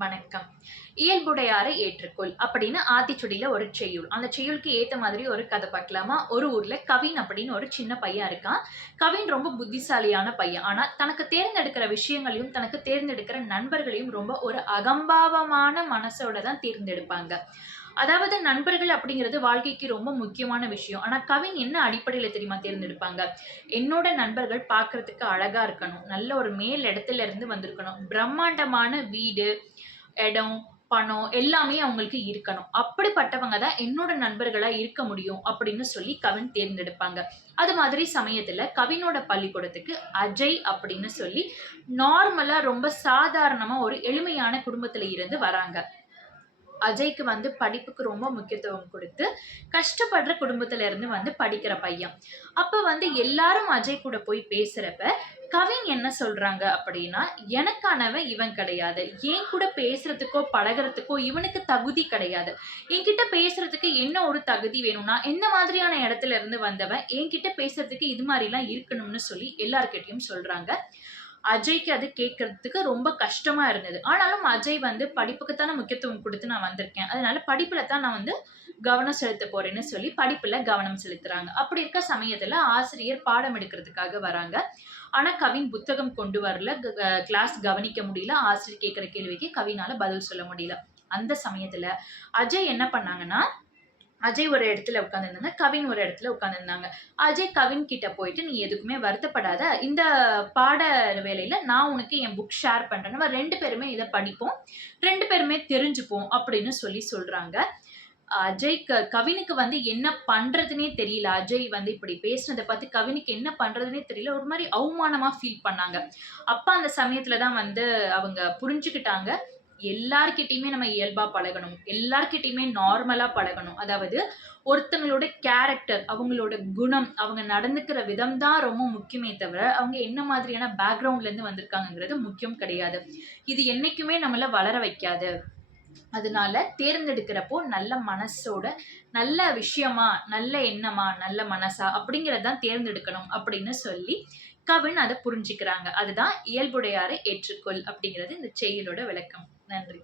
வணக்கம். இயல்புடையாரை ஏற்றுக்கொள் அப்படின்னு ஆத்திச்சுடியில ஒரு செய்யுள். அந்த செய்யுளுக்கு ஏத்த மாதிரி ஒரு கதை பார்க்கலாமா? ஒரு ஊர்ல கவின் அப்படின்னு ஒரு சின்ன பையன் இருக்கான். கவின் ரொம்ப புத்திசாலியான பையன். ஆனா தனக்கு தேர்ந்தெடுக்கிற விஷயங்களையும், தனக்கு தேர்ந்தெடுக்கிற நண்பர்களையும் ரொம்ப ஒரு அகம்பாவமான மனசோட தான் தேர்ந்தெடுப்பாங்க. அதாவது நண்பர்கள் அப்படிங்கிறது வாழ்க்கைக்கு ரொம்ப முக்கியமான விஷயம். ஆனா கவின் என்ன அடிப்படையில தெரியுமா தேர்ந்தெடுப்பாங்க? என்னோட நண்பர்கள் பார்க்கறதுக்கு அழகா இருக்கணும். நல்ல ஒரு மேல் இடத்துல இருந்து வந்திருக்கணும். பிரம்மாண்டமான வீடு, இடம், பணம் எல்லாமே அவங்களுக்கு இருக்கணும். அப்படிப்பட்டவங்க தான் என்னோட நண்பர்களா இருக்க முடியும் அப்படின்னு சொல்லி கவின் தேர்ந்தெடுப்பாங்க. அது மாதிரி சமயத்துல கவினோட பள்ளிக்கூடத்துக்கு அஜய் அப்படின்னு சொல்லி நார்மலா ரொம்ப சாதாரணமா ஒரு எளிமையான குடும்பத்துல இருந்து வராங்க. அஜய்க்கு படிப்புக்கு ரொம்ப முக்கியத்துவம் குடுத்து, கஷ்டப்படுற குடும்பத்துல இருந்து படிக்கிற பையன். அப்ப எல்லாரும் அஜய் கூட போய் பேசுறப்ப, கவின் என்ன சொல்றாங்க அப்படின்னா, "எனக்கானவன் இவன் கிடையாது. என் கூட பேசுறதுக்கோ, பழகுறதுக்கோ இவனுக்கு தகுதி கிடையாது. என்கிட்ட பேசுறதுக்கு என்ன ஒரு தகுதி வேணும்னா, எந்த மாதிரியான இடத்துல இருந்து வந்தவன், என்கிட்ட பேசுறதுக்கு இது மாரிலாம் இருக்கணும்னு" சொல்லி எல்லார்கிட்டயும் சொல்றாங்க. அஜய்க்கு அது கேட்கறதுக்கு ரொம்ப கஷ்டமா இருந்தது. ஆனாலும் அஜய் படிப்புக்கு தான முக்கியத்துவம் குடுத்து நான் வந்திருக்கேன். அதனால படிப்புல தான் நான் கவனம் செலுத்தப் போறேன்னு சொல்லி படிப்புல கவனம் செலுத்துறாங்க. அப்படி இருக்க சமயத்துல ஆசிரியர் பாடம் எடுக்கிறதுக்காக வராங்க. ஆனா கவின் புத்தகம் கொண்டு வரல. கிளாஸ் கவனிக்க முடியல. ஆசிரியர் கேட்கிற கேள்விக்கு கவினால பதில் சொல்ல முடியல. அந்த சமயத்துல அஜய் என்ன பண்ணாங்கன்னா, அஜய் ஒரு இடத்துல உட்கார்ந்திருந்தாங்க. கவின் ஒரு இடத்துல உட்கார்ந்திருந்தாங்க. அஜய் கவின் கிட்ட போயிட்டு, "நீ எதுக்குமே வருத்தப்படாத. இந்த பாட வேளையில நான் உனக்கு என் புக் ஷேர் பண்றேன். நம்ம 2 பேருமே இத படிப்போம். 2 பேருமே தெரிஞ்சுப்போம்." அப்படின்னு சொல்லி சொல்றாங்க. கவினுக்கு என்ன பண்றதுன்னே தெரியல. அஜய் இப்படி பேசினத பார்த்து கவினுக்கு என்ன பண்றதுன்னே தெரியல. ஒரு மாரி அவமானமா ஃபீல் பண்ணாங்க. அப்ப அந்த சமயத்துல தான் அவங்க புரிஞ்சுக்கிட்டாங்க. எல்லார்கிட்டயுமே நம்ம இயல்பா பழகணும். எல்லார்கிட்டயுமே நார்மலா பழகணும். அதாவது ஒருத்தங்களோட கேரக்டர், அவங்களோட குணம், அவங்க நடந்துக்கிற விதம் தான் ரொம்ப முக்கியமே தவிர, அவங்க என்ன மாதிரியான பேக்கிரவுண்ட்ல இருந்து வந்திருக்காங்கங்கிறது முக்கியம் கிடையாது. இது என்னைக்குமே நம்மள வளர வைக்காது. அதனால தேர்ந்தெடுக்கிறப்போ நல்ல மனசோட, நல்ல விஷயமா, நல்ல எண்ணமா, நல்ல மனசா அப்படிங்கிறத தான் தேர்ந்தெடுக்கணும் அப்படின்னு சொல்லி கவின் அத புரிஞ்சுக்கிறாங்க. அதுதான் இயல்புடையாரை ஏற்றுக்கொள் அப்படிங்கிறது இந்த செய்யுளோட விளக்கம். நன்றி.